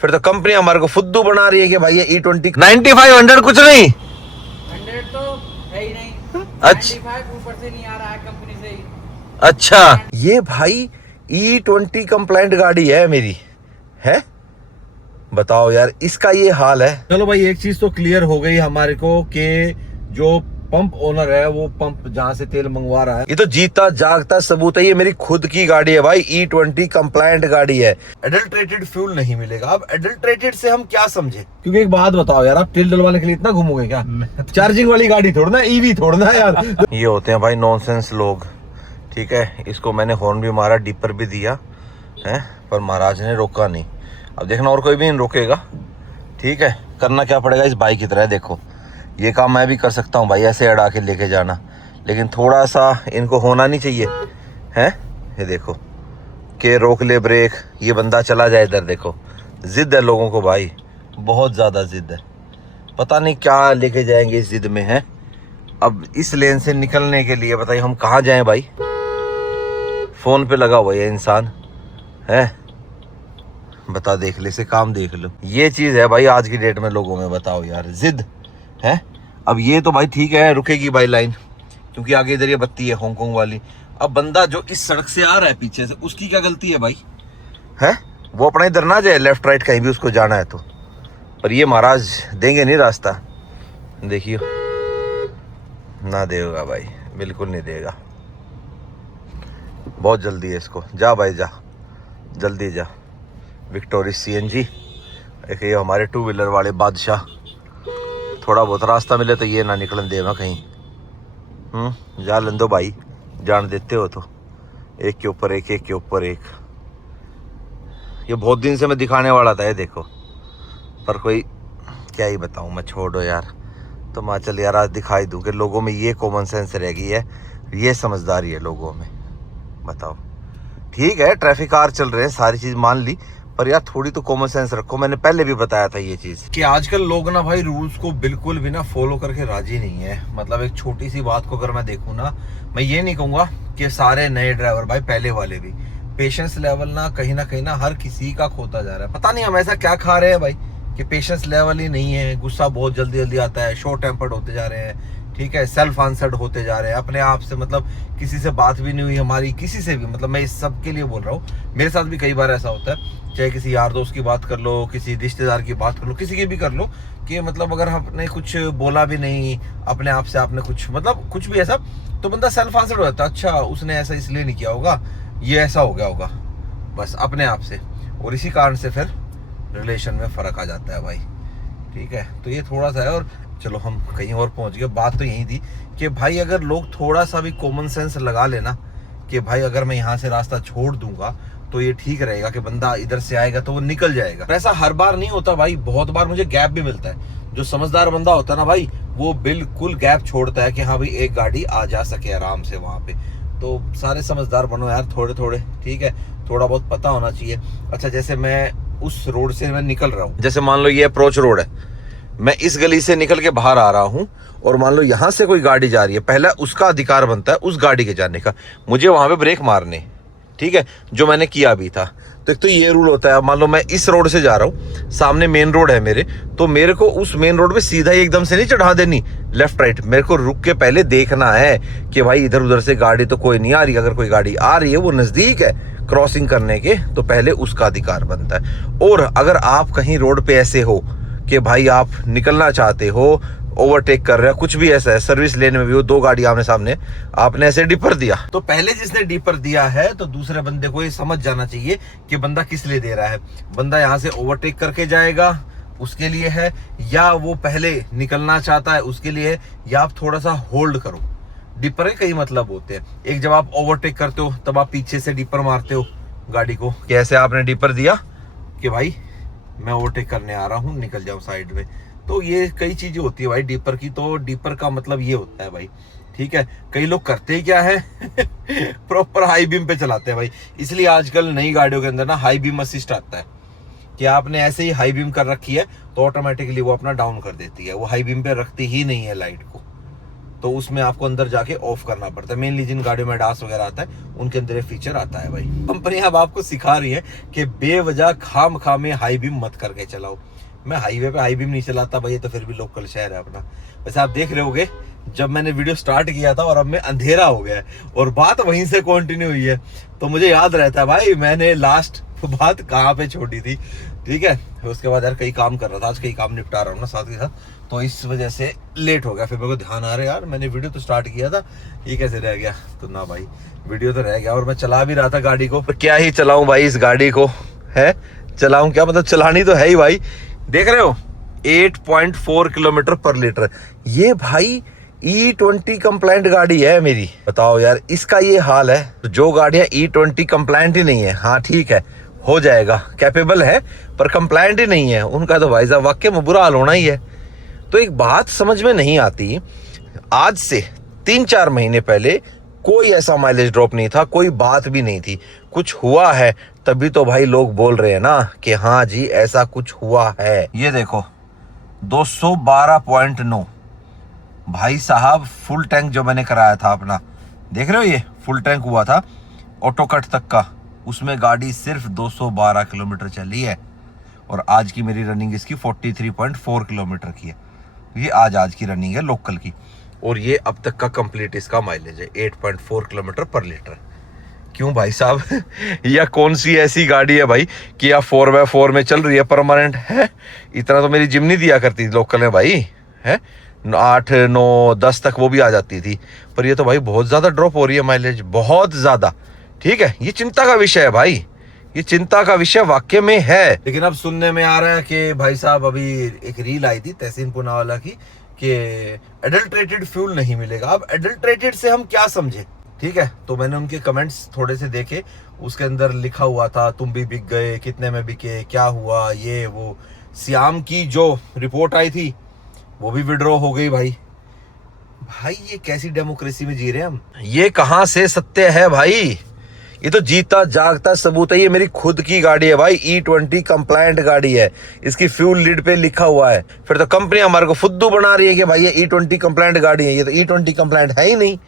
फिर तो कंपनी हमारे को फुद्दू बना रही है कि भाई ये E20 9500 कुछ नहीं 100 तो है ही नहीं। अच्छा 95 ऊपर से नहीं आ रहा है कंपनी से ही। अच्छा, ये भाई E20 कंप्लाइंट गाड़ी है मेरी, है बताओ यार, इसका ये हाल है। चलो भाई एक चीज तो क्लियर हो गई हमारे को कि जो पंप ओनर है वो पंप जहां से तेल मंगवा रहा है, ये तो जीता जागता सबूत है, ये मेरी खुद की गाड़ी है भाई, E20 कंप्लाइंट गाड़ी है। एडल्ट्रेटेड फ्यूल नहीं मिलेगा। अब एडल्ट्रेटेड से हम क्या समझे, क्योंकि एक बात बताओ यार, आप तेल डलवाने के लिए इतना घूमोगे क्या? चार्जिंग वाली गाड़ी थोड़ा, ईवी थोड़ा यार। ये होते हैं भाई नॉनसेंस लोग, ठीक है। इसको मैंने हॉर्न भी मारा, डिपर भी दिया है, पर महाराज ने रोका नहीं। अब देखना और कोई भी नहीं रोकेगा, ठीक है। करना क्या पड़ेगा इस बाइक की तरह, देखो ये काम मैं भी कर सकता हूँ भाई, ऐसे अड़ा के लेके जाना, लेकिन थोड़ा सा इनको होना नहीं चाहिए, है। ये देखो कि रोक ले ब्रेक, ये बंदा चला जाए इधर, देखो जिद है लोगों को भाई, बहुत ज़्यादा जिद है, पता नहीं क्या लेके जाएंगे इस जिद में, है। अब इस लेन से निकलने के लिए बताइए हम कहाँ जाएं भाई, फ़ोन पे लगा हुआ है इंसान, है, बता, देख ले से काम देख लो। ये चीज़ है भाई आज की डेट में लोगों में, बताओ यार, जिद है। अब ये तो भाई ठीक है, रुकेगी भाई लाइन, क्योंकि आगे इधर ये बत्ती है हांगकांग वाली। अब बंदा जो इस सड़क से आ रहा है पीछे से, उसकी क्या गलती है भाई, है। वो अपना इधर ना जाए, लेफ्ट राइट कहीं भी उसको जाना है तो, पर ये महाराज देंगे नहीं रास्ता, देखियो ना देगा भाई, बिल्कुल नहीं देगा। बहुत जल्दी है इसको, जा भाई जा, जल्दी जा। विक्टोरी CNG, एक ये हमारे 2 व्हीलर वाले बादशाह, थोड़ा बहुत रास्ता मिले तो ये ना निकलन दे मैं कहीं, जा लें दो भाई, जान देते हो तो, एक के ऊपर एक, एक के ऊपर एक। ये बहुत दिन से मैं दिखाने वाला था, ये देखो, पर कोई क्या ही बताऊं मैं, छोड़ो यार। तो मैं चल यार आज दिखाई दूं कि लोगों में ये कॉमन सेंस रह गई है, ये समझदारी है लोगों में, बताओ। ठीक है ट्रैफिक कार चल रहे हैं, सारी चीज़ मान ली, पर यार थोड़ी तो कॉमन सेंस रखो। मैंने पहले भी बताया था ये चीज़ कि आजकल लोग ना भाई रूल्स को बिल्कुल भी ना फॉलो करके राजी नहीं है। मतलब एक छोटी सी बात को अगर मैं देखूँ ना, मैं ये नहीं कहूँगा कि सारे नए ड्राइवर भाई, पहले वाले भी, पेशेंस लेवल ना कहीं ना हर किसी का खोता जा रहा है। पता नहीं हम ऐसा क्या खा रहे हैं भाई कि पेशेंस लेवल ही नहीं है, गुस्सा बहुत जल्दी जल्दी आता है, शॉर्ट टेम्पर्ड होते जा रहे हैं, ठीक है, सेल्फ आंसर्ड होते जा रहे हैं अपने आप से। मतलब किसी से बात भी नहीं हुई हमारी, किसी से भी, मतलब मैं इस सब के लिए बोल रहा हूँ, मेरे साथ भी कई बार ऐसा होता है, चाहे किसी यार दोस्त की बात कर लो, किसी रिश्तेदार की बात कर लो, किसी की भी कर लो, कि मतलब अगर आपने कुछ बोला भी नहीं अपने आप से, आपने कुछ मतलब कुछ भी ऐसा, तो बंदा सेल्फ आंसर्ड हो जाता है, अच्छा उसने ऐसा इसलिए नहीं किया होगा, ये ऐसा हो गया होगा, बस अपने आप से। और इसी कारण से फिर रिलेशन में फ़र्क आ जाता है भाई, ठीक है। तो ये थोड़ा सा है, और चलो हम कहीं और पहुंच गए। बात तो यही थी कि भाई अगर लोग थोड़ा सा भी कॉमन सेंस लगा लेना कि भाई अगर मैं यहाँ से रास्ता छोड़ दूंगा तो ये ठीक रहेगा, कि बंदा इधर से आएगा तो वो निकल जाएगा। ऐसा हर बार नहीं होता भाई, बहुत बार मुझे गैप भी मिलता है। जो समझदार बंदा होता है ना भाई, वो बिल्कुल गैप छोड़ता है कि हाँ भाई एक गाड़ी आ जा सके आराम से वहाँ पे। तो सारे समझदार बनो यार, थोड़े थोड़े, ठीक है, थोड़ा बहुत पता होना चाहिए। अच्छा जैसे मैं उस रोड से मैं निकल रहा हूँ, जैसे मान लो ये अप्रोच रोड है, मैं इस गली से निकल के बाहर आ रहा हूँ, और मान लो यहाँ से कोई गाड़ी जा रही है, पहला उसका अधिकार बनता है उस गाड़ी के जाने का, मुझे वहाँ पे ब्रेक मारने, ठीक है, जो मैंने किया भी था। तो एक तो ये रूल होता है, मान लो मैं इस रोड से जा रहा हूँ, सामने मेन रोड है मेरे, तो मेरे को उस मेन रोड पे सीधा ही एकदम से नहीं चढ़ा देनी लेफ्ट राइट, मेरे को रुक के पहले देखना है कि भाई इधर उधर से गाड़ी तो कोई नहीं आ रही। अगर कोई गाड़ी आ रही है वो नज़दीक है क्रॉसिंग करने के, तो पहले उसका अधिकार बनता है। और अगर आप कहीं रोड पे ऐसे हो कि भाई आप निकलना चाहते हो, ओवरटेक कर रहे हो, कुछ भी ऐसा है, सर्विस लेन में भी हो, 2 गाड़ी आमने सामने, आपने ऐसे डिपर दिया, तो पहले जिसने डिपर दिया है तो दूसरे बंदे को ये समझ जाना चाहिए कि बंदा किस लिए दे रहा है। बंदा यहाँ से ओवरटेक करके जाएगा उसके लिए है, या वो पहले निकलना चाहता है उसके लिए है, या आप थोड़ा सा होल्ड करो। डिपर के कई मतलब होते हैं, एक जब आप ओवरटेक करते हो तब आप पीछे से डिपर मारते हो गाड़ी को, कैसे आपने डिपर दिया कि भाई मैं ओवरटेक करने आ रहा हूँ, निकल जाऊँ साइड में। तो ये कई चीजें होती है भाई डिपर की। तो डिपर का मतलब ये होता है भाई, ठीक है। कई लोग करते ही क्या है प्रॉपर हाई बीम पे चलाते हैं भाई। इसलिए आजकल नई गाड़ियों के अंदर ना हाई बीम असिस्ट आता है, कि आपने ऐसे ही हाई बीम कर रखी है तो ऑटोमेटिकली वो अपना डाउन कर देती है, वो हाई बीम पे रखती ही नहीं है लाइट को, तो उसमें आपको अंदर जाके ऑफ करना पड़ता है। मेनली जिन गाड़ियों में डास वगैरह आता है उनके अंदर ये फीचर आता है भाई। कंपनी अब आपको सिखा रही है कि बेवजह खामखा में हाई बीम मत करके चलाओ। मैं हाईवे पे हाई बीम नहीं चलाता भाई, ये तो फिर भी लोकल शहर है अपना। वैसे आप देख रहे होगे जब मैंने वीडियो स्टार्ट किया था और अब में अंधेरा हो गया है और बात वहीं से कंटिन्यू हुई है, तो मुझे याद रहता है भाई मैंने लास्ट बात कहाँ पे छोड़ी थी। ठीक है, उसके बाद यार कई काम कर रहा था, आज कई काम निपटा रहा हूँ ना साथ के साथ, तो इस वजह से लेट हो गया। फिर मेरे को ध्यान आ रहा है यार मैंने वीडियो तो स्टार्ट किया था, ये कैसे रह गया। तो ना भाई वीडियो तो रह गया और मैं चला भी रहा था गाड़ी को। पर क्या ही चलाऊं भाई इस गाड़ी को, है चलाऊं क्या, मतलब चलानी तो है ही भाई। देख रहे हो 8.4 किलोमीटर पर लीटर। ये भाई E20 कंप्लाइंट गाड़ी है मेरी। बताओ यार इसका ये हाल है। तो जो गाड़ियां E20 कंप्लाइंट ही नहीं है, हाँ ठीक है हो जाएगा, कैपेबल है पर कंप्लाइंट ही नहीं है, उनका तो भाई साहब वाकई में बुरा हाल होना ही है। तो एक बात समझ में नहीं आती, आज से 3-4 महीने पहले कोई ऐसा माइलेज ड्रॉप नहीं था, कोई बात भी नहीं थी। कुछ हुआ है तभी तो भाई लोग बोल रहे हैं ना कि हाँ जी ऐसा कुछ हुआ है। ये देखो 212.9 भाई साहब, फुल टैंक जो मैंने कराया था अपना, देख रहे हो ये फुल टैंक हुआ था ऑटो कट तक का, उसमें गाड़ी सिर्फ 212 किलोमीटर चली है। और आज की मेरी रनिंग इसकी 43.4 किलोमीटर की है। ये आज की रनिंग है लोकल की, और ये अब तक का कंप्लीट इसका माइलेज है 8.4 किलोमीटर पर लीटर। क्यों भाई साहब या कौन सी ऐसी गाड़ी है भाई कि या 4x4 में चल रही है परमानेंट है। इतना तो मेरी जिम्नी दिया करती थी लोकल में भाई, है 8, 9, 10 तक वो भी आ जाती थी। पर ये तो भाई बहुत ज़्यादा ड्रॉप हो रही है माइलेज, बहुत ज़्यादा। ठीक है, ये चिंता का विषय है भाई, ये चिंता का विषय वाकई में है। लेकिन अब सुनने में आ रहा है कि भाई साहब अभी एक रील आई थी तहसीन पूनावाला की कि एडल्ट्रेटेड फ्यूल नहीं मिलेगा। अब एडल्ट्रेटेड से हम क्या समझे, ठीक है। तो मैंने उनके कमेंट्स थोड़े से देखे, उसके अंदर लिखा हुआ था तुम भी बिक गए, कितने में बिके, क्या हुआ, ये वो। सियाम की जो रिपोर्ट आई थी वो भी विड्रॉ हो गई भाई। भाई ये कैसी डेमोक्रेसी में जी रहे हैं हम, ये कहां से सत्य है भाई। ये तो जीता जागता सबूत है। ये मेरी खुद की गाड़ी है भाई, E20 कंप्लायंट गाड़ी है, इसकी फ्यूल लीड पे लिखा हुआ है। फिर तो कंपनी हमारे को फुद्दू बना रही है कि भाई ये E20 कंप्लायंट गाड़ी है। ये तो E20 कंप्लायंट है ही नहीं।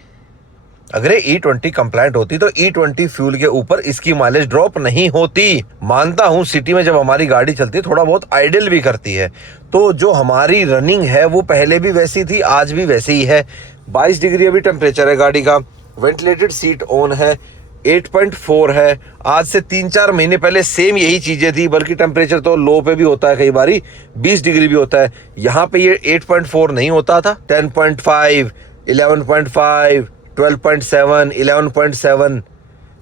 अगर ये E20 कंप्लायंट होती तो E20 फ्यूल के ऊपर इसकी माइलेज ड्रॉप नहीं होती। मानता हूं सिटी में जब हमारी गाड़ी चलती है थोड़ा बहुत आइडल भी करती है, तो जो हमारी रनिंग है वो पहले भी वैसी थी, आज भी वैसे ही है। 22 डिग्री अभी टेम्परेचर है गाड़ी का, वेंटिलेटेड सीट ऑन है, 8.4 है। आज से 3-4 महीने पहले सेम यही चीजें थी, बल्कि टेम्परेचर तो लो पे भी होता है, कई बारी 20 डिग्री भी होता है। यहाँ पे ये 8.4 नहीं होता था, 10.5, 11.5, 12.7, 11.7,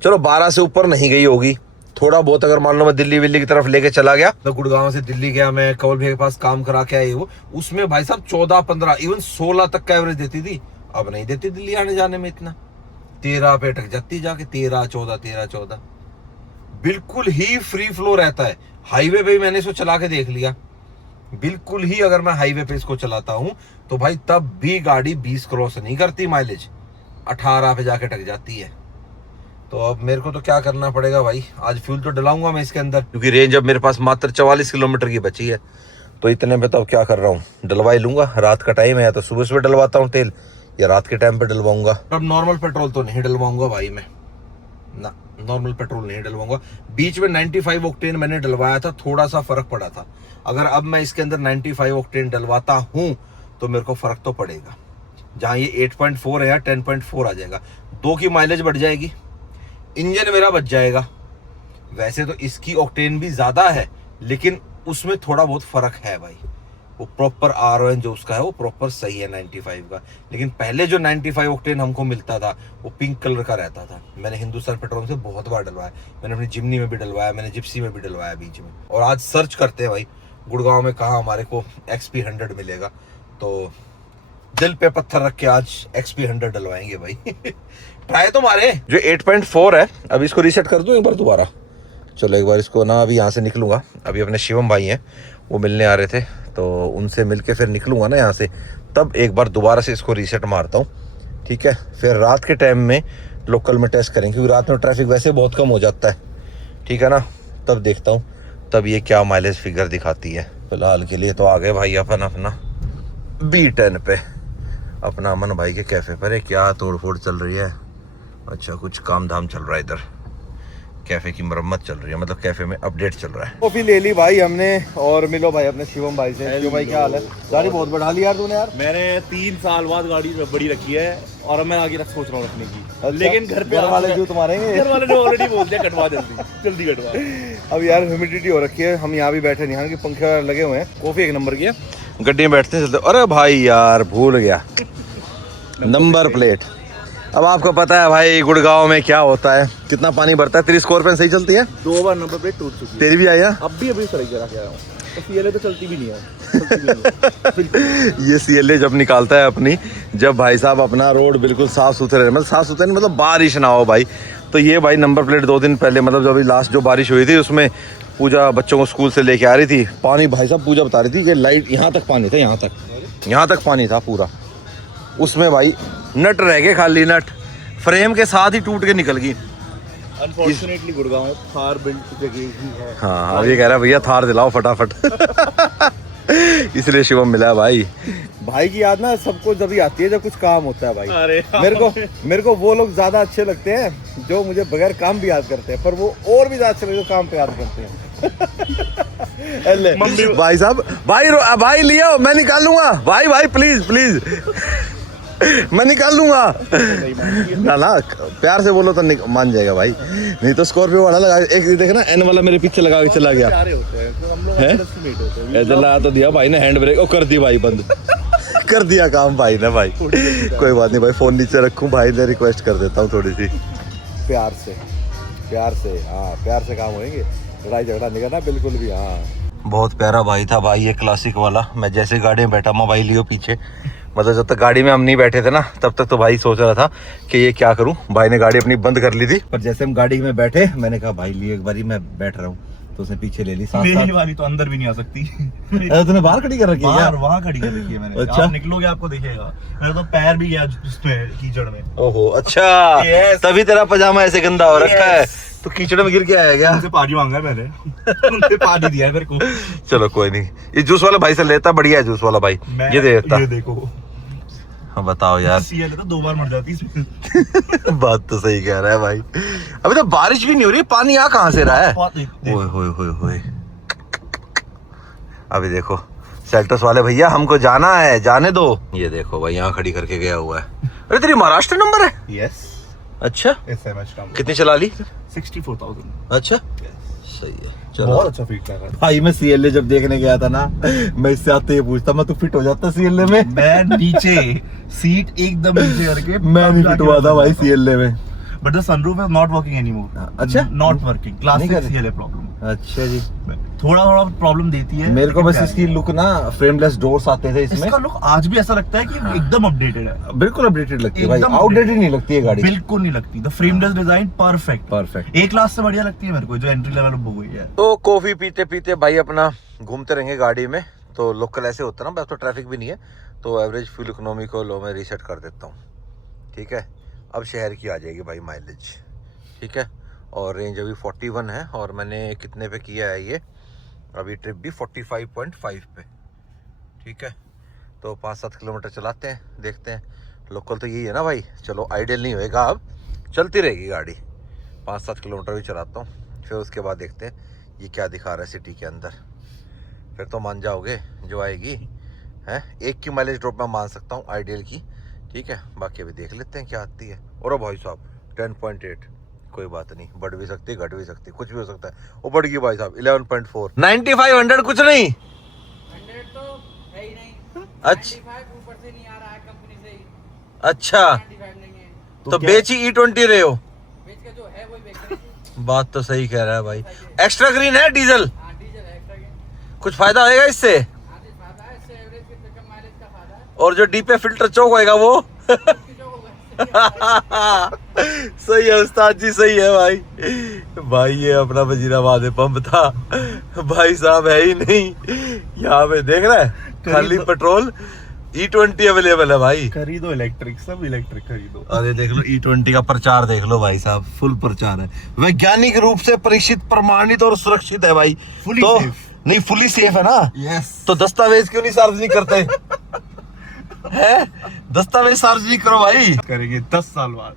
चलो 12 से ऊपर नहीं गई होगी। थोड़ा बहुत अगर मान लो मैं दिल्ली विल्ली की तरफ लेके चला गया, तो गुड़गांव से दिल्ली गया मैं, कंवल भैया के पास काम करा के आई, वो उसमें भाई साहब 14, 15, इवन 16 तक का एवरेज देती थी। अब नहीं देती दिल्ली आने जाने में इतना, 13 पे अटक जाती जाके, 13, 14, 13, 14। बिल्कुल ही फ्री फ्लो रहता है। हाईवे पे मैंने इसको चला के देख लिया, बिल्कुल ही अगर मैं हाईवे पे इसको चलाता हूं तो भाई तब भी गाड़ी 20 क्रॉस नहीं करती, माइलेज 18 पे जाके अटक जाती है। तो अब मेरे को तो क्या करना पड़ेगा भाई, आज फ्यूल तो डलाऊंगा मैं इसके अंदर, क्योंकि रेंज अब मेरे पास मात्र 44 किलोमीटर की बची है। तो इतने में तो अब क्या कर रहा हूँ, डलवा ही लूंगा। रात का टाइम है, या तो सुबह सुबह डलवाता हूँ तेल, या रात के टाइम पे डलवाऊंगा। अब नॉर्मल पेट्रोल तो नहीं डलवाऊंगा भाई मैं, ना नॉर्मल पेट्रोल नहीं डलवाऊंगा। बीच में 95 ऑक्टेन मैंने डलवाया था, थोड़ा सा फर्क पड़ा था। अगर अब मैं इसके अंदर 95 ऑक्टेन डलवाता हूं तो मेरे को फर्क तो पड़ेगा। जहां ये 8.4 है या 10.4 आ जाएगा, 2 की माइलेज बढ़ जाएगी, इंजन मेरा बच जाएगा। वैसे तो इसकी ऑक्टेन भी ज्यादा है, लेकिन उसमें थोड़ा बहुत फर्क है भाई। वो प्रॉपर RON जो उसका है वो प्रॉपर सही है 95 का। लेकिन पहले जो 95 ऑक्टेन हमको मिलता था वो पिंक कलर का रहता था। मैंने हिंदुस्तान पेट्रोल से बहुत बार डलवाया, मैंने अपनी जिम्नी में भी डलवाया, मैंने जिप्सी में भी डलवाया बीच में। और आज सर्च करते हैं भाई गुड़गांव में कहाँ हमारे को XP100 मिलेगा, तो दिल पे पत्थर रख के आज XP100 डलवाएंगे भाई। ट्राई तो मारे। जो 8.4 है, अब इसको रीसेट कर दूं एक बार दोबारा। चलो एक बार इसको ना, अभी यहाँ से निकलूंगा। अभी अपने शिवम भाई हैं, वो मिलने आ रहे थे, तो उनसे मिलके फिर निकलूंगा ना यहाँ से, तब एक बार दोबारा से इसको रीसेट मारता हूँ। ठीक है, फिर रात के टाइम में लोकल में टेस्ट करेंगे, क्योंकि रात में ट्रैफिक वैसे बहुत कम हो जाता है। ठीक है ना, तब देखता हूँ तब ये क्या माइलेज फिगर दिखाती है। फिलहाल के लिए तो आ गए भाई अपन अपना B10 पे। अपना अमन भाई के कैफ़े पर है। क्या तोड़ फोड़ चल रही है। अच्छा कुछ काम धाम चल रहा है इधर, कैफ़े की मरम्मत चल रही है, मतलब कैफ़े में अपडेट चल रहा है। कॉफ़ी ले ली भाई हमने और मिलो भाई अपने शिवम भाई से। शिवम भाई क्या हाल है? गाड़ी बहुत बढ़ा ली यार तूने यार। मैंने 3 साल बाद गाड़ी बड़ी रखी है और मैं आगे सोच रहा हूँ रखने की। अच्छा, लेकिन घर पे घर वाले जो तुम्हारे घर वाले ने ऑलरेडी बोल दिया कटवा जल्दी कटवा। अब यार ह्यूमिडिटी हो रखी है, हम यहाँ भी बैठे नहीं, हालांकि पंखे लगे हुए हैं। कॉफ़ी एक नंबर की है, गड्डी में बैठते हैं चलते। अरे भाई यार भूल गया नंबर प्लेट। अब आपको पता है भाई गुड़गांव में क्या होता है, कितना पानी भरता है। तेरी स्कॉर्पियन सही चलती है? 2 बार नंबर प्लेट टूट चुकी है। तेरी भी आई है? अब भी सही करा के आया हूँ। तो सीएलए तो चलती भी नहीं है। ये सीएलए जब निकालता है अपनी, जब भाई साहब अपना रोड बिल्कुल साफ सुथरे रहे, मतलब साफ सुथरे नहीं मतलब बारिश ना हो भाई, तो ये भाई नंबर प्लेट 2 दिन पहले, मतलब जब लास्ट जो बारिश हुई थी उसमें पूजा बच्चों को स्कूल से लेके आ रही थी, पानी भाई साहब पूजा बता रही थी कि लाइट यहाँ तक पानी था, यहाँ तक पानी था पूरा। उसमें भाई नट रह गए, खाली नट फ्रेम के साथ ही टूट के निकल गई। अनफॉर्चुनेटली गुड़गांव में थार बिल्ट जगह ही है। हाँ अब ये कह रहा है भैया थार दिलाओ फटाफट। इसलिए शिवम मिला है भाई। भाई की याद ना सबको जब आती है जब कुछ काम होता है भाई। अरे मेरे को वो लोग ज्यादा अच्छे लगते हैं जो मुझे बगैर काम भी याद करते हैं, पर वो और भी ज्यादा अच्छे लगते हैं जो काम पे याद करते हैं। भाई साहब भाई लियो, मैं निकाल लूंगा भाई प्लीज मैं निकाल लूंगा। ना प्यार से बोलो तो मान जाएगा भाई, नहीं तो स्कॉर्पियो वाला लगा। एक देख ना एन वाला मेरे पीछे लगा के चला गया है। लगा तो दिया भाई ने हैंड ब्रेक, और कर दी भाई बंद। कर दिया काम भाई ने भाई। कोई बात नहीं भाई, फोन नीचे रखूं भाई ने रिक्वेस्ट कर देता हूँ थोड़ी सी प्यार से। हाँ प्यार से काम होंगे, लड़ाई झगड़ा नहीं करना बिल्कुल भी। हाँ बहुत प्यारा भाई था भाई ये क्लासिक वाला। मैं जैसे गाड़ी में बैठा मैं भाई लियो पीछे, मतलब जब तक गाड़ी में हम नहीं बैठे थे ना तब तक तो भाई सोच रहा था कि ये क्या करूं। भाई ने गाड़ी अपनी बंद कर ली थी, पर जैसे हम गाड़ी में बैठे मैंने कहा भाई लियो एक बारी, मैं बैठ रहा हूँ, तो उसने पीछे ले ली। मेरी वाली तो अंदर भी नहीं आ सकती। तूने बाहर खड़ी कर रखी है यार? वहाँ खड़ी कर रखी है मैंने। अच्छा आप निकलोगे आपको दिखेगा, मेरा तो पैर भी गया उसमें कीचड़ में। ओहो अच्छा तभी तेरा पजामा ऐसे गंदा हो रखा है, तो कीचड़ में गिर के आया क्या? उनसे पानी मांगा है मैंने। उनसे पानी दिया है मेरे को। चलो कोई नहीं, ये जूस वाला भाई से लेता, बढ़िया है जूस वाला भाई, ये देता। ये देखो हाँ बताओ यार। सीएलए तो 2 बार मर जाती इसमें। बात तो सही कह रहा है भाई। अभी तो बारिश भी नहीं हो रही, पानी यहाँ कहाँ से रहा है? ओए अभी देखो सेल्टोस वाले भैया हमको जाना है, जाने दो। ये देखो भाई यहाँ खड़ी करके गया हुआ है। अरे तेरी महाराष्ट्र नंबर है? यस। अच्छा एसएमएच नंबर। कितनी चला ली? 64,000। अच्छा सही है। चलो बहुत अच्छा फीट लगा भाई। मैं सीएलए जब देखने गया था ना, मैं इससे आते ही पूछता मैं, तू फिट हो जाता सीएलए में? मैं नीचे सीट एकदम नीचे करके मैं नहीं फिट हुआ था भाई सीएलए में। But the sunroof is not working anymore. अच्छा not working, classic CLA problem. अच्छा जी, थोड़ा प्रॉब्लम देती है मेरे को। बस इसकी लुक ना, फ्रेमलेस डोर्स आते थे इसमें, इसका लुक आज भी ऐसा लगता है कि एकदम अपडेटेड है। बिल्कुल अपडेटेड लगती है भाई, एकदम आउटडेटेड नहीं लगती है गाड़ी, बिल्कुल नहीं लगती। The frameless design perfect. एक क्लास से बढ़िया लगती है मेरे को जो एंट्री लेवल बुक हुई है। तो कॉफी पीते पीते भाई अपना घूमते रहेंगे गाड़ी में। तो लोकल ऐसे होता है ना, बस तो ट्रैफिक भी नहीं है, तो एवरेज फ्यूल इकोनॉमी को लो में रीसेट कर देता हूँ। ठीक है, अब शहर की आ जाएगी भाई माइलेज। ठीक है, और रेंज अभी 41 है, और मैंने कितने पे किया है ये अभी ट्रिप भी 45.5 पे। ठीक है, तो 5-7 किलोमीटर चलाते हैं, देखते हैं। लोकल तो यही है ना भाई, चलो आइडियल नहीं होएगा, अब चलती रहेगी गाड़ी। 5-7 किलोमीटर भी चलाता हूँ, फिर उसके बाद देखते हैं ये क्या दिखा रहा है सिटी के अंदर। फिर तो मान जाओगे जो आएगी है। 1 की माइलेज ड्रॉप मैं मान सकता हूँ आइडियल की। ठीक है, बाकी अभी देख लेते हैं क्या आती है। और भाई साहब 10.8, कोई बात नहीं, बढ़ भी सकती है घट भी सकती है, कुछ भी हो सकता है। वो बढ़ गई भाई साहब 11.4। 9500 कुछ नहीं, 100 तो है ही नहीं। अच्छा 95 ऊपर से नहीं आ रहा है कंपनी से ही। अच्छा 95 नहीं है तो बेची E20 रहे हो? बेच के जो है वही बेच रहे हैं। बात तो सही कह रहा है भाई। एक्स्ट्रा ग्रीन है डीजल, हाँ डीजल है एक्स्ट्रा के। कुछ फायदा होएगा इससे? हाँ जी फायदा है इससे, एवरेज के पिकअप माइलेज का फायदा है। और जो डी पे फिल्टर चौक होएगा वो? उसकी जो होगा सही है उस्ताद जी, सही है भाई। ये अपना वजीराबाद पंप था भाई साहब, है ही नहीं यहाँ पे। देख रहा है खाली पेट्रोल। E20 अवेलेबल है भाई, खरीदो इलेक्ट्रिक, सब इलेक्ट्रिक खरीदो। अरे देख लो E20 का प्रचार देख लो भाई साहब, फुल प्रचार है, वैज्ञानिक रूप से परीक्षित, प्रमाणित और सुरक्षित है भाई। Fully तो safe। नहीं फुली सेफ है ना? यस। तो दस्तावेज क्यों नहीं सार्वजनिक करते? है दस्तावेज सार्वजनिक करो भाई। करेंगे 10 साल बाद।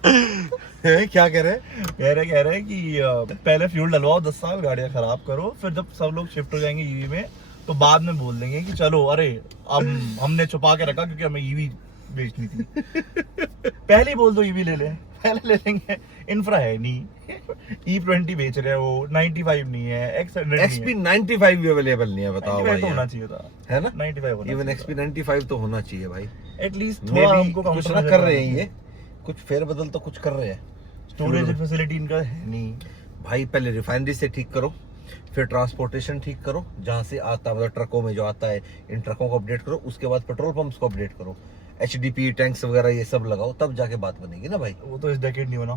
क्या कह रहे कह रहे हैं कि पहले फ्यूल डलवाओ 10 साल, गाड़ियां खराब करो, फिर जब सब लोग शिफ्ट हो जाएंगे ईवी में तो बाद में बोल देंगे कि चलो अरे अब हमने छुपा के रखा क्योंकि हमें ईवी बेचनी थी। पहले ही बोल दो ईवी ले लें, पहले ले लेंगे। इंफ्रा है नहीं, E20 बेच रहे हैं वो, 95 नहीं है, X100 XP 95 भी अवेलेबल नहीं है, बताओ भाई तो होना यार। चाहिए था, है ना? 95 होना इवन चाहिए XP 95 तो होना चाहिए भाई। एटलीस्ट मे थोड़ा भी हमको कुछ ना कर रहे हैं ये, कुछ फेरबदल तो कुछ कर रहे हैं। स्टोरेज फैसिलिटी इनका है नहीं भाई पहले रिफाइनरी से ठीक करो, फिर ट्रांसपोर्टेशन ठीक करो, जहाँ से आता मतलब ट्रकों में जो आता है, इन ट्रकों को अपडेट करो, उसके बाद पेट्रोल पंप्स को अपडेट करो, HDP टैंक्स वगैरह ये सब लगाओ, तब जाके बात बनेगी ना भाई। वो तो इस डेकेड नहीं होना,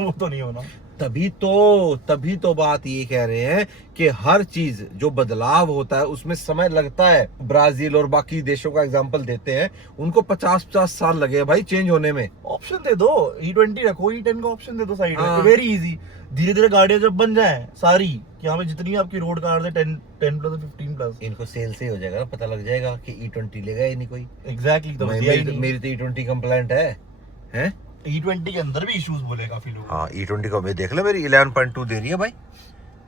वो तो नहीं होना। तभी तो बात ये कह रहे हैं कि हर चीज जो बदलाव होता है उसमें समय लगता है। ब्राजील और बाकी देशों का एग्जांपल देते हैं, उनको 50-50 साल लगे भाई चेंज होने में। ऑप्शन दे दो, E20 रखो, E10 का ऑप्शन दे दो साइड में, हाँ। Very easy. धीरे धीरे गाड़ियां जब बन जाए सारी, कि यहाँ पे जितनी आपकी रोड कार्ड है 10 प्लस 15 प्लस, इनको सेल से ही हो जाएगा ना, पता लग जाएगा कि E20 लेगा ही नहीं कोई। एग्जैक्टली। तो दिया ही नहीं। मेरी तो E20 कंप्लाइंट है, हैं? E20 के अंदर भी इश्यूज बोले काफी लोग। हाँ E20 को मैं देख लो, मेरी 11.2 दे रही है भाई,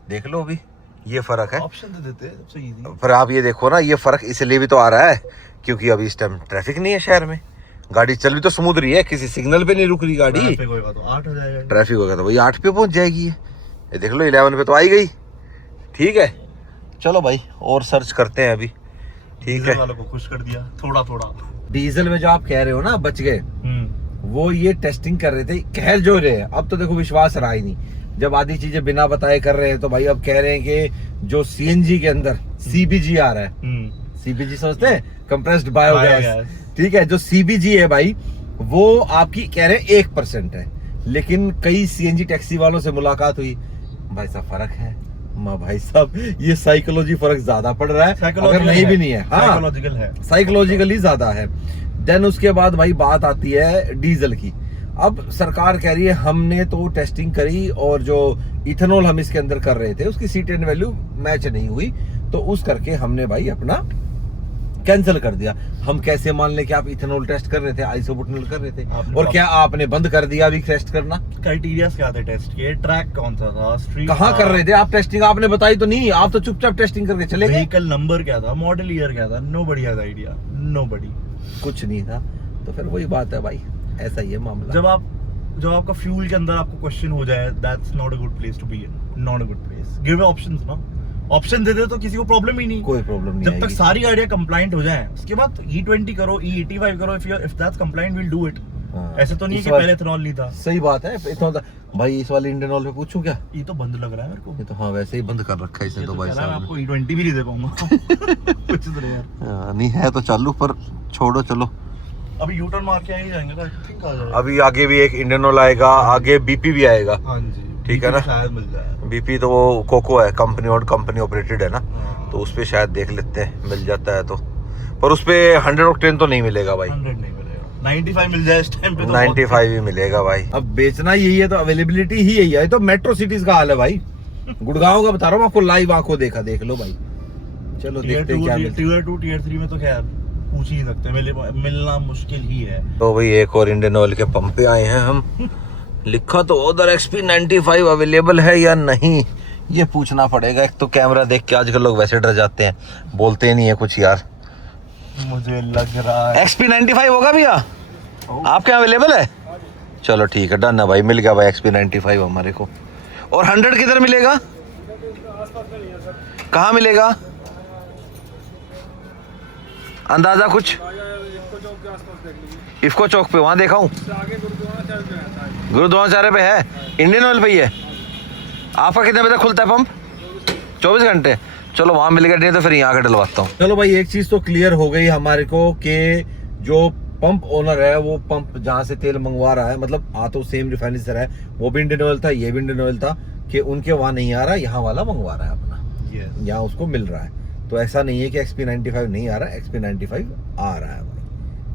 देख लो अभी ये फर्क है। ऑप्शन दे देते हैं सबसे इजी। पर आप ये देखो ना, ये फर्क इसलिए भी तो आ रहा है क्योंकि अभी इस टाइम ट्रैफिक नहीं है शहर में, गाड़ी चल भी तो स्मूथ रही है, किसी सिग्नल पे नहीं रुक रही गाड़ी। ट्रैफिक होगा तो 8 हो जाएगा। ट्रैफिक होगा तो भाई 8 पे पहुंच जाएगी ये देख लो, 11 पे तो आई गई। ठीक है चलो भाई और सर्च करते हैं अभी। ठीक है, डीजल वालों को खुश कर दिया थोड़ा थोड़ा। डीजल में जो आप कह रहे हो ना बच गए, वो ये टेस्टिंग कर रहे थे, कह जो रहे हैं, अब तो देखो विश्वास रहा ही नहीं। जब आधी चीजें बिना बताए कर रहे हैं तो भाई अब कह रहे हैं कि जो CNG के अंदर CBG आ रहा है, CBG समझते हैं, कंप्रेस्ड बायोगैस। ठीक है, जो CBG है भाई वो आपकी कह रहे हैं 1% है, लेकिन कई CNG टैक्सी वालों से मुलाकात हुई, भाई साहब फर्क है भाई साहब, ये साइकोलॉजी फर्क ज्यादा पड़ रहा है, अगर नहीं भी नहीं है। हाँ साइकोलॉजिकल है, साइकोलॉजिकली ज्यादा है। देन उसके बाद भाई बात आती है डीजल की। अब सरकार कह रही है हमने तो टेस्टिंग करी और जो इथेनॉल हम इसके अंदर कर रहे थे उसकी C10 वैल्यू मैच नहीं हुई, तो उस करके हमने भाई अपना कैंसिल कर दिया। हम कैसे मान ले कि आप इथेनॉल टेस्ट कर रहे थे, आइसोबुटनॉल कर रहे थे, और क्या आपने बंद कर दिया अभी टेस्ट करना? क्राइटेरिया क्या थे टेस्ट के? ट्रैक कौन सा था, स्ट्रीट कहाँ कर रहे थे आप टेस्टिंग? आपने बताई तो नहीं, आप तो चुपचाप टेस्टिंग करके चले गए। व्हीकल नंबर क्या था, मॉडल ईयर क्या था, नोबडी हैज आइडिया, नोबडी, कुछ नहीं था। तो फिर वही बात है भाई, ऐसा ही है मामला। जब आपका फ्यूल के अंदर आपको क्वेश्चन हो जाए, that's not a good place to be in, not a good place. Give options ना, ऑप्शन दे दे तो किसी को प्रॉब्लम ही नहीं, कोई प्रॉब्लम नहीं जब तक आएगी। सारी गाड़ियां कंप्लाइंट हो जाएं, उसके बाद E20 करो, E85 करो, if that's complaint will do it. हाँ। ऐसे तो नहीं इस कि बार- पहले इथेनॉल नहीं था। सही बात है, इतना भाई इस वाले इंडियन ऑयल पे पूछूं क्या? ये तो बंद लग रहा है मेरे को। ये तो हाँ वैसे ही बंद कर रखा है इसने ये तो तो भाई कह रहा है, साहब आपको E20 भी नहीं दे पाऊंगा। कुछ तो नहीं यार। ने। नहीं है तो चालू, पर छोड़ो चलो। अभी यूटर्न मार के ही जाएंगे, तो आई थिंक आ जाएगा। अभी आगे भी एक इंडियन ऑयल आएगा, आगे BP भी आएगा। हाँ जी, ठीक है ना? शायद मिल जाए। BP तो वो कोको है, कंपनी और कंपनी ऑपरेटेड है ना, हाँ। तो उस पे शायद देख लेते हैं मिल जाता है तो, पर उस पे 100 ऑक्टेन तो नहीं मिलेगा भाई, 100 नहीं मिलेगा, 95 मिल जाए इस टाइम पे तो 95 ही मिलेगा भाई। अब बेचना यही है तो अवेलेबिलिटी ही यही है, तो मेट्रो सिटीज का हाल है भाई। गुड़गांव का बता रहा हूँ आपको, लाइव आंखों देखा, देख लो भाई। चलो देखते हैं क्या मिलता है। टीयर 2 टीयर 3 में तो खैर पूछ ही नहीं सकते, मिलना मुश्किल ही है। तो भाई एक और इंडियन ऑयल के पंप पे आए हैं हम। लिखा तो उधर XP 95 अवेलेबल है या नहीं, ये पूछना पड़ेगा। एक तो कैमरा देख के आजकल लोग वैसे डर जाते हैं, बोलते नहीं है कुछ यार। मुझे लग रहा है XP 95 होगा भैया आपके यहाँ अवेलेबल है? चलो ठीक है, डन है भाई, मिल गया भाई XP 95 हमारे को। और 100 किधर मिलेगा, कहाँ मिलेगा, अंदाजा कुछ? इफ्को चौक पे, वहाँ देखा हूँ, गुरुद्वारा पे है, इंडियन ऑयल पे ही है। आपका कितने बजे तक खुलता है पंप? 24 घंटे। चलो वहाँ मिलेगा, नहीं तो फिर यहाँ के डलवाता हूँ। चलो भाई एक चीज तो क्लियर हो गई हमारे को कि जो पंप ओनर है वो पंप जहाँ से तेल मंगवा रहा है, मतलब आ तो सेम रिफाइनरी से रहा है, वो भी इंडियन ऑयल था, ये भी इंडियन ऑयल था, कि उनके वहाँ नहीं आ रहा, यहाँ वाला मंगवा रहा है अपना, यहाँ उसको मिल रहा है। तो ऐसा नहीं है कि XP 95 नहीं आ रहा है, XP 95 आ रहा है भाई।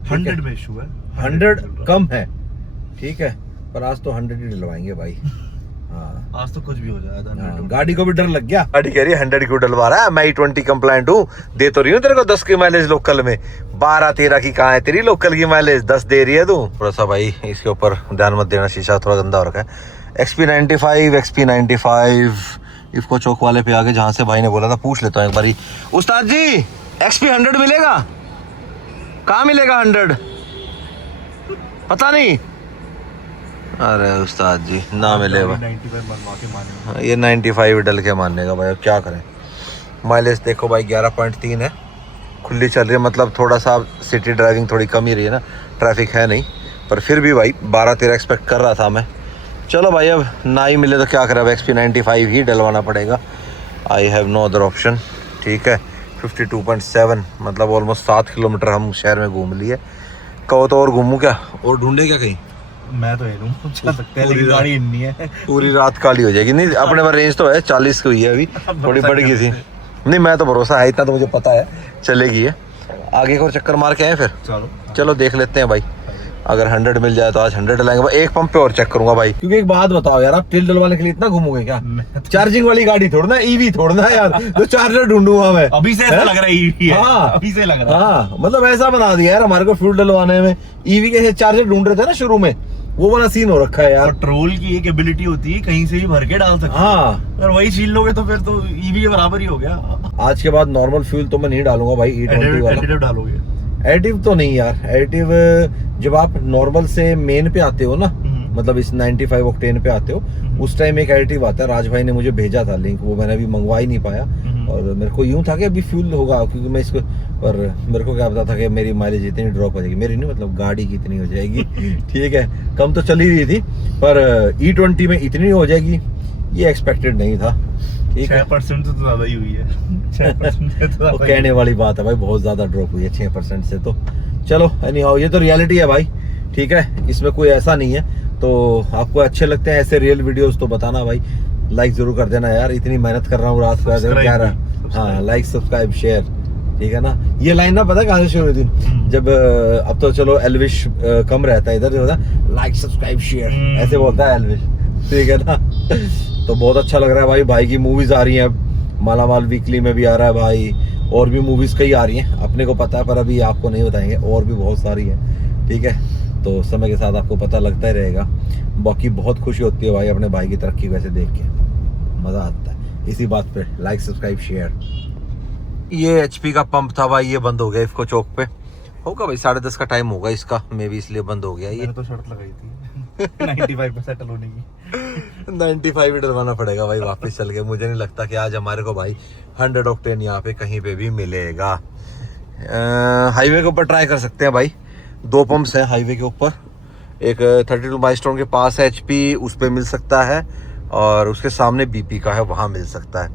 100 में इशू है, 100 कम है, ठीक है, पर आज तो 100 ही डलवाएंगे भाई। हाँ। आज तो कुछ भी हो जाए 100। गाड़ी को भी डर लग गया, गाड़ी कह रही है 100 क्यों डलवा रहा है, मैं 20 कंप्लाइंट हूँ, दे तो रही हूँ तेरे को 10 की माइलेज लोकल में, 12-13 की कहाँ है तेरी लोकल की माइलेज, 10 दे रही है तू। थोड़ा सा भाई इसके ऊपर ध्यान मत देना, शीशा थोड़ा गंदा हो रखा है। XP95 इफको चौक वाले पे आगे जहाँ से भाई ने बोला था, पूछ लेता हूँ एक बारी। उस्ताद जी XP100 मिलेगा, कहाँ मिलेगा 100? पता नहीं। अरे उस्ताद जी ना मिलेगा, 95 बनवा के माने। ये 95 डल के मानने का भाई, अब क्या करें। माइलेज देखो भाई 11.3 है, खुली चल रही है, मतलब थोड़ा सा सिटी ड्राइविंग थोड़ी कम ही रही है ना, ट्रैफिक है नहीं, पर फिर भी भाई 12-13 एक्सपेक्ट कर रहा था मैं। चलो भाई अब ना ही मिले तो क्या करें, अब XP95 ही डलवाना पड़ेगा, I have no other option. ठीक है 52.7 मतलब ऑलमोस्ट 7 किलोमीटर हम शहर में घूम लिए। कहो तो और घूमूं क्या, और ढूंढे क्या कहीं? मैं तो ये लूँ चल सकते हैं, लेकिन गाड़ी इतनी है। पूरी रात काली हो जाएगी। नहीं अपने पास रेंज तो है 40 की हुई है अभी, थोड़ी बढ़ गई थी। नहीं मैं तो भरोसा है, इतना तो मुझे पता है चलेगी है। आगे को चक्कर मार के आए फिर, चलो देख लेते हैं भाई, अगर 100 मिल जाए तो आज 100 डलाएंगे भाई। एक पंप पे और चेक करूंगा भाई, क्योंकि एक बात बताओ यार, आप तेल डलवाने के लिए इतना घूमोगे क्या? चार्जिंग वाली गाड़ी थोड़ा, ईवी थोड़ा यार, तो चार्जर ढूंढूंगा मैं। अभी से ऐसा लग रहा है ईवी है। हाँ अभी से लग रहा है। हाँ, मतलब ऐसा बना दिया यार हमारे को फ्यूल डलवाने में। ईवी के चार्जर ढूंढ रहे थे ना शुरू में, वो वाला सीन हो रखा है यार। पेट्रोल की एक एबिलिटी होती है, कहीं से भी भर के डाल सकते हैं। हाँ अगर वही छीन लोगे तो फिर तो ईवी के बराबर ही हो गया। आज के बाद नॉर्मल फ्यूल तो मैं नहीं डालूंगा भाई, E20 वाला। एडिटिव डालोगे? एडिटिव तो नहीं यार, एडिटिव जब आप नॉर्मल से मेन पे आते हो ना, मतलब इस 95 ऑक्टेन पे आते हो, उस टाइम एक एडिटिव आता है, राज भाई ने मुझे भेजा था लिंक, वो मैंने अभी मंगवा ही नहीं पाया। और मेरे को यूं था कि अभी फ्यूल होगा, क्योंकि मैं इसको, पर मेरे को क्या पता था कि मेरी माइलेज इतनी ड्रॉप हो जाएगी, मेरी नहीं मतलब गाड़ी की इतनी हो जाएगी। ठीक है कम तो चली रही थी, पर E20 में इतनी हो जाएगी ये एक्सपेक्टेड नहीं था। ठीक है 6% तो ज्यादा ही हुई है। 6% वो कहने वाली बात है भाई, बहुत ज्यादा ड्रॉप हुई है 6% से। तो चलो एनीहाउ, ये तो रियलिटी है भाई। ठीक है इसमें कोई ऐसा नहीं है। तो आपको अच्छे लगते हैं ऐसे रियल वीडियोस तो बताना भाई, लाइक जरूर कर देना यार, इतनी मेहनत कर रहा हूँ रात को 11। हाँ लाइक सब्सक्राइब शेयर, ठीक है ना। ये लाइन ना पता है कहाँ से शुरू हुई थी, जब अब तो चलो एल्विश कम रहता है इधर, जो होता है लाइक सब्सक्राइब शेयर ऐसे बोलता है एल्विश, ठीक है ना। तो बहुत अच्छा लग रहा है भाई, भाई की मूवीज आ रही हैं अब, मालामाल वीकली में भी आ रहा है भाई, और भी मूवीज कई आ रही हैं, अपने को पता है पर अभी आपको नहीं बताएंगे, और भी बहुत सारी है। ठीक है तो समय के साथ आपको पता लगता ही रहेगा। बाकी बहुत खुशी होती है भाई अपने भाई की तरक्की वैसे देख के, मजा आता है। इसी बात पे लाइक सब्सक्राइब शेयर। ये HP का पंप था भाई, ये बंद हो गया इफको चौक पे, होगा भाई 10:30 का टाइम होगा इसका, मे भी इसलिए बंद हो गया ये। मैंने तो शर्त लगाई थी 95 पे सेटल होने की। 95 ही डलवाना पड़ेगा भाई वापस चल के, मुझे नहीं लगता कि आज हमारे को भाई 100 ऑक्टेन यहाँ पे कहीं पे भी मिलेगा। हाईवे के ऊपर ट्राई कर सकते हैं भाई, 2 पंप्स हैं हाईवे के ऊपर, एक 32 माइलस्टोन के पास है HP, उस पर मिल सकता है, और उसके सामने BP का है, वहाँ मिल सकता है।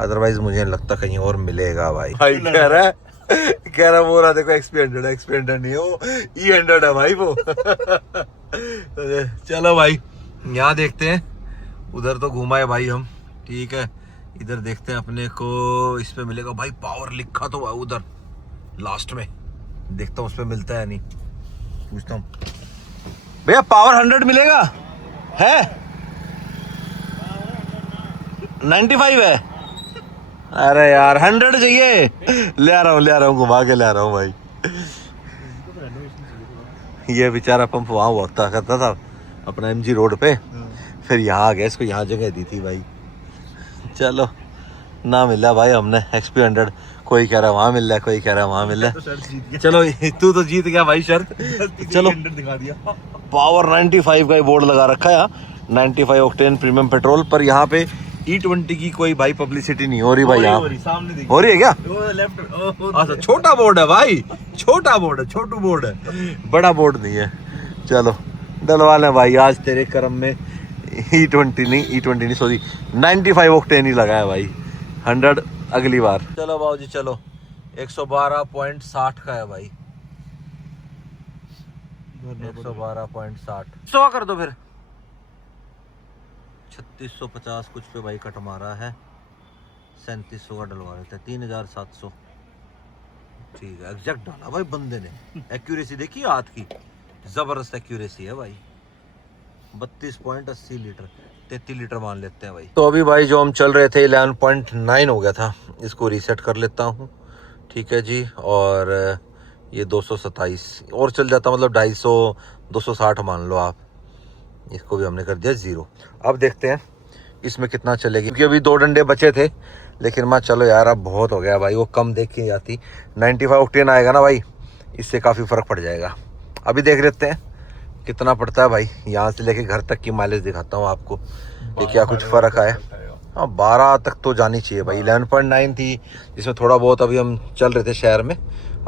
अदरवाइज मुझे नहीं लगता कहीं और मिलेगा भाई। भाई कह रहा बोल रहा देखो XP100 नहीं हो, E100 है भाई वो। चलो भाई यहाँ देखते हैं, उधर तो घुमाए भाई हम। ठीक है इधर देखते हैं अपने को, इस पे मिलेगा भाई पावर लिखा तो भाई उधर लास्ट में, देखता हूँ उस पे मिलता है नहीं, पूछता हूँ भैया पावर 100 मिलेगा है? 95 है? अरे यार 100 चाहिए, ले आ रहा हूँ घुमा के ले आ रहा हूँ भाई। ये बेचारा पंप वहाँ होता करता था अपना MG रोड पे, फिर यहाँ आ गया, इसको यहाँ जगह दी थी भाई। चलो ना मिला भाई हमने XP100, कोई कह रहा है वहाँ मिल रहा है, कोई कह रहा है वहाँ मिल रहा है। चलो तू तो जीत गया भाई शर्त। चलो दिखा दिया। पावर 95 का ही बोर्ड लगा रखा है, 95 ऑक्टेन प्रीमियम पेट्रोल, पर यहाँ पे E20 की कोई भाई पब्लिसिटी नहीं हो रही भाई। यहाँ हो रही है क्या? अच्छा छोटा बोर्ड है भाई, छोटा बोर्ड है, छोटू बोर्ड है, बड़ा बोर्ड नहीं है। चलो डलवा लें भाई आज तेरे कर्म में, E20 नहीं सॉरी 95 ऑक्टेन ही लगा है भाई, 100 अगली बार। चलो बाबू जी चलो, 112.60 का है भाई, 112.60 100 कर दो फिर। 3650 कुछ पे भाई कट मारा है, 3700 का डलवा लेते हैं, 3700। ठीक है एग्जैक्ट डाला भाई बंदे ने, एक्यूरेसी देखी हाथ की, जबरदस्त एक्यूरेसी है भाई। 32.80 लीटर, 33 लीटर मान लेते हैं भाई। तो अभी भाई जो हम चल रहे थे 11.9 हो गया था, इसको रीसेट कर लेता हूँ, ठीक है जी। और ये 227 और चल जाता, मतलब 250 260 मान लो आप, इसको भी हमने कर दिया 0। अब देखते हैं इसमें कितना चलेगी, क्योंकि अभी 2 डंडे बचे थे, लेकिन मैं चलो यार अब बहुत हो गया भाई, वो कम देख के जाती। 95 ऑक्टेन आएगा ना भाई, इससे काफ़ी फ़र्क पड़ जाएगा। अभी देख लेते हैं कितना पड़ता है भाई, यहाँ से लेके घर तक की माइलेज दिखाता हूँ आपको कि क्या कुछ फ़र्क आया। हाँ 12 तक तो जानी चाहिए भाई। 11.9 थी, जिसमें थोड़ा बहुत अभी हम चल रहे थे शहर में,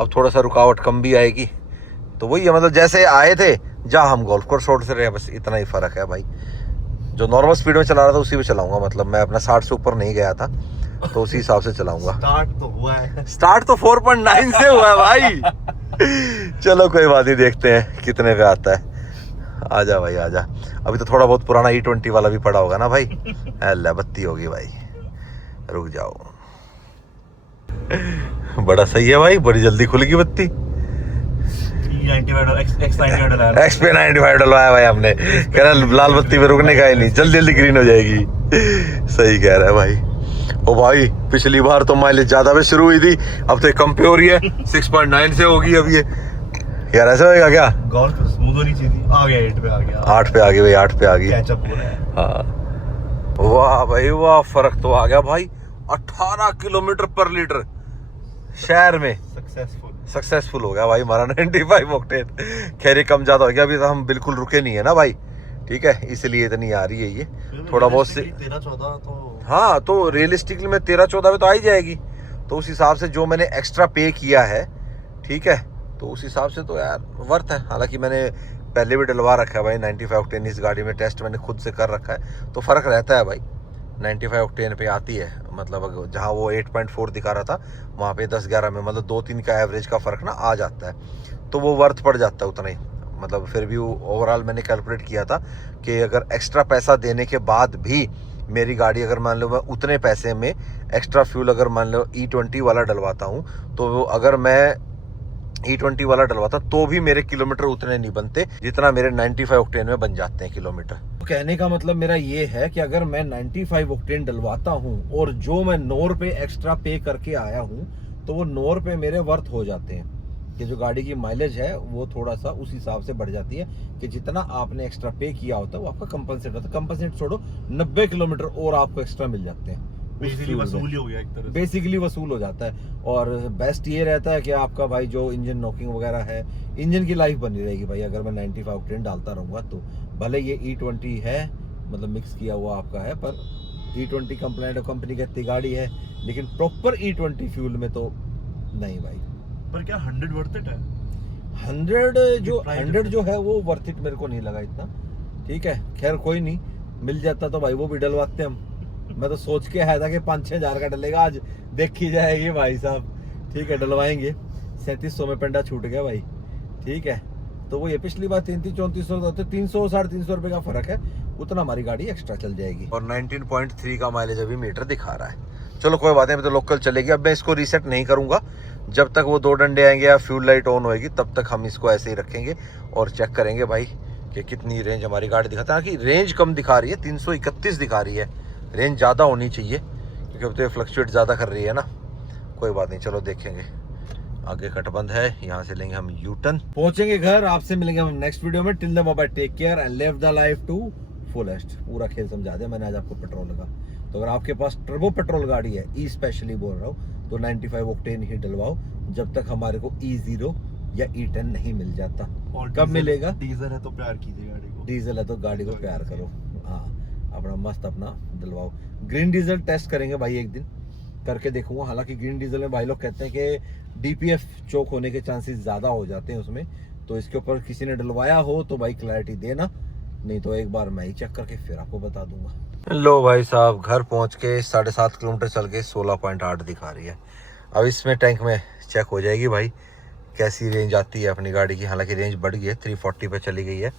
अब थोड़ा सा रुकावट कम भी आएगी। तो वही है, मतलब जैसे आए थे जहाँ हम गोल्फ कोर्स रोड से रहे, बस इतना ही फ़र्क है भाई। जो नॉर्मल स्पीड में चला रहा था उसी में चलाऊंगा, मतलब मैं अपना 60 से ऊपर नहीं गया था, तो उसी हिसाब से चलाऊंगा। स्टार्ट तो हुआ है, स्टार्ट तो 4.9 से हुआ है भाई। चलो कोई बात नहीं, देखते हैं कितने पे आता है। आजा भाई आजा, अभी तो थोड़ा बहुत पुराना E20 वाला भी पड़ा होगा ना भाई। अल्लाह बत्ती होगी भाई, रुक जाओ। बड़ा सही है भाई, बड़ी जल्दी खुल गई बत्ती। XP 95 डलवाया भाई हमने, कह रहा लाल बत्ती पे रुकने का ही नहीं, जल्दी जल्दी ग्रीन हो जाएगी। सही कह रहा है भाई। ओ भाई पिछली बार तो माइलेज ज्यादा पे शुरू हुई थी, अब तो कम पे हो रही है, 6.9 से होगी अब ये। यार ऐसा होगा क्या? गोल्फ स्मूथ होनी चाहिए, आ गया 8 पे आ गया, 8 पे आ गई भाई, 8 पे आ गई। कैचअप हो रहा है। हाँ वाह भाई वाह, फर्क तो आ गया भाई। 18 किलोमीटर पर लीटर शहर में सक्सेसफुल हो गया भाई हमारा 95 ऑक्टेन। खैर कम ज्यादा हो गया, अभी तो हम बिल्कुल रुके नहीं है ना भाई, ठीक है, इसलिए इतनी आ रही है ये थोड़ा बहुत से। 13-14 तो हाँ तो रियलिस्टिकली में 13-14 में तो आ ही जाएगी। तो उस हिसाब से जो मैंने एक्स्ट्रा पे किया है, ठीक है, तो उस हिसाब से तो यार वर्थ है। हालांकि मैंने पहले भी डलवा रखा है भाई 95 ऑक्टेन इस गाड़ी में, टेस्ट मैंने खुद से कर रखा है, तो फ़र्क रहता है भाई। 95 ऑक्टेन पे आती है, मतलब जहाँ वो 8.4 दिखा रहा था वहाँ पे 10-11 में, मतलब 2-3 का एवरेज का फ़र्क ना आ जाता है, तो वो वर्थ पड़ जाता है उतना ही। मतलब फिर भी ओवरऑल मैंने कैलकुलेट किया था कि अगर एक्स्ट्रा पैसा देने के बाद भी मेरी गाड़ी, अगर मान लो मैं उतने पैसे में एक्स्ट्रा फ्यूल अगर मान लो E20 वाला डलवाता हूँ, तो अगर मैं E20 वाला डलवाता तो भी मेरे किलोमीटर उतने नहीं बनते जितना मेरे 95 ऑक्टेन में बन जाते हैं किलोमीटर। कहने का मतलब मेरा ये है कि अगर मैं 95 ऑक्टेन डलवाता हूँ और जो मैं 9 रुपये एक्स्ट्रा पे करके आया हूँ, तो वो 9 रुपये मेरे वर्थ हो जाते हैं, कि जो गाड़ी की माइलेज है वो थोड़ा सा उस हिसाब से बढ़ जाती है कि जितना आपने एक्स्ट्रा पे किया होता है वो आपका कंपनसेट होता है। कंपनसेट छोड़ो, 90 किलोमीटर और आपको एक्स्ट्रा मिल जाते हैं, बेसिकली वसूल ही हो गया एक तरह से। बेसिकली वसूल हो जाता है। और बेस्ट ये रहता है कि आपका भाई जो इंजन नॉकिंग वगैरह है, इंजन की लाइफ बनी रहेगी भाई अगर मैं 95 ऑक्टेन डालता रहूँगा तो। भले ये E20 है, मतलब मिक्स किया हुआ आपका है, पर E20 कंपनी की गाड़ी है, लेकिन प्रॉपर E20 फ्यूल में तो नहीं भाई। पर क्या 100 वर्थ इट है? 100 जो है वो वर्थ इट मेरे को नहीं लगा इतना, ठीक है। खैर कोई नहीं, मिल जाता तो भाई वो भी डलवाते हम। मैं तो सोच के आया था कि 5-6 हज़ार का डलेगा, आज देखी जाएगी भाई साहब, ठीक है, डलवाएंगे। 3700 में पेंडा छूट गया भाई, ठीक है। तो वो ये पिछली बार 3300-3400 था, तो 300-350 रुपये का फर्क है, उतना हमारी गाड़ी एक्स्ट्रा चल जाएगी। और 19.3 का माइलेज अभी मीटर दिखा रहा है। चलो कोई बात नहीं, अभी तो लोकल चलेगी। अब मैं इसको रीसेट नहीं करूंगा, जब तक वो 2 डंडे आएंगे या फ्यूल लाइट ऑन होएगी तब तक हम इसको ऐसे ही रखेंगे और चेक करेंगे भाई कि कितनी रेंज हमारी गाड़ी दिखाता है। कि रेंज कम दिखा रही है, 331 दिखा रही है, रेंज ज़्यादा होनी चाहिए क्योंकि अब तो ये फ्लक्चुएट ज़्यादा कर रही है ना। कोई बात नहीं, चलो देखेंगे। आगे कट बंद है, यहाँ से लेंगे हम यू टर्न, पहुंचेंगे घर। आपसे मिलेंगे हम नेक्स्ट वीडियो में। Till then bye, take care and live the life to fullest. पूरा खेल समझा दिया मैंने आज आपको पेट्रोल का। तो अगर आपके पास टर्बो पेट्रोल गाड़ी है, ई स्पेशली बोल रहा हूँ, तो 95 ऑक्टेन ही डलवाओ जब तक हमारे को E0 या E10 नहीं मिल जाता। और कब मिलेगा? डीजल है तो प्यार कीजिए गाड़ी को, डीजल है तो गाड़ी को प्यार करो। हाँ, अपना मस्त अपना डलवाओ। ग्रीन डीजल टेस्ट करेंगे भाई, एक दिन करके देखूंगा। हालांकि ग्रीन डीजल में भाई लोग कहते हैं कि DPF चोक होने के चांसेस ज़्यादा हो जाते हैं उसमें, तो इसके ऊपर किसी ने डलवाया हो तो भाई क्लैरिटी देना, नहीं तो एक बार मैं ही चेक करके फिर आपको बता दूंगा। लो भाई साहब, घर पहुंच के 7.5 किलोमीटर चल के 16.8 दिखा रही है। अब इसमें टैंक में चेक हो जाएगी भाई कैसी रेंज आती है अपनी गाड़ी की। हालांकि रेंज बढ़ गई है, 340 पे चली गई है,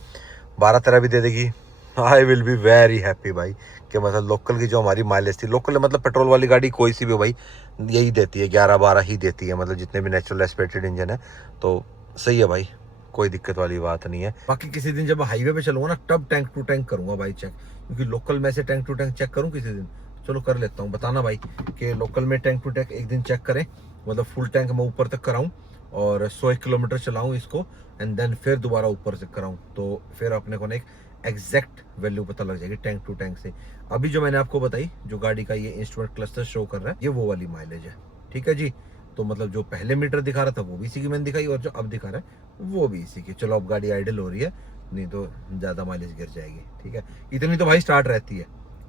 12-13 भी दे देगी। I will be very happy भाई कि मतलब लोकल की जो हमारी माइलेज थी, लोकल मतलब पेट्रोल वाली गाड़ी कोई सी भी भाई यही देती है, 11-12 ही देती है, मतलब जितने भी नेचुरल एस्पिरेटेड इंजन है। तो सही है भाई, कोई दिक्कत वाली बात नहीं है। बाकी किसी दिन जब हाईवे पे चलूंगा ना तब टैंक टू टैंक करूंगा भाई चेक, क्योंकि लोकल में से टैंक टू टैंक चेक करूं किसी दिन, चलो कर लेता हूँ। बताना भाई कि लोकल में टैंक टू टैंक एक दिन चेक करें, मतलब फुल टैंक मैं ऊपर तक कराऊं और 100 किलोमीटर चलाऊं इसको एंड देन फिर दोबारा ऊपर से कराऊं, तो फिर अपने को ना एक एग्जैक्ट वैल्यू पता लग जाएगी टैंक टू टैंक से। अभी जो मैंने आपको बताई, जो गाड़ी का ये इंस्ट्रूमेंट क्लस्टर शो कर रहा है, ये वो वाली माइलेज है, ठीक है जी। तो मतलब जो पहले मीटर दिखा रहा था वो भी इसी की मैंने दिखाई, और जो अब दिखा रहा है वो भी इसी की। चलो अब गाड़ी आइडल हो रही है, नहीं तो ज़्यादा माइलेज गिर जाएगी, ठीक है। इतनी तो भाई स्टार्ट रहती है,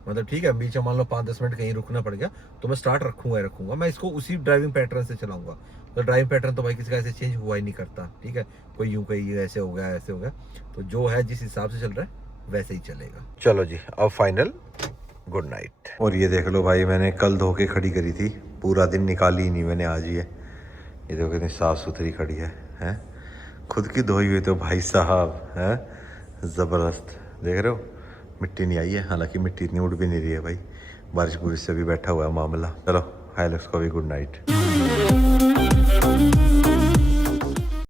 मतलब ठीक है, बीच में मान लो 5-10 मिनट कहीं रुकना पड़ गया तो मैं स्टार्ट रखूंगा। मैं इसको उसी ड्राइविंग पैटर्न से चलाऊंगा। तो ड्राइविंग पैटर्न तो भाई किसी का ऐसे चेंज हुआ ही नहीं करता, ठीक है। कोई यूं कहीं ऐसे हो गया ऐसे हो गया, तो जो है जिस हिसाब से चल रहा है वैसे ही चलेगा। चलो जी अब फाइनल गुड नाइट। और ये देख लो भाई, मैंने कल धो के खड़ी करी थी, पूरा दिन निकाली ही नहीं मैंने, आज ही है। ये देखो कितनी साफ सुथरी खड़ी है, हैं? खुद की धोई हुई तो भाई साहब है ज़बरदस्त। देख रहे हो मिट्टी नहीं आई है, हालांकि मिट्टी इतनी उड़ भी नहीं रही है भाई, बारिश बुरिश से भी बैठा हुआ है मामला। चलो हाइलक्स को भी गुड नाइट।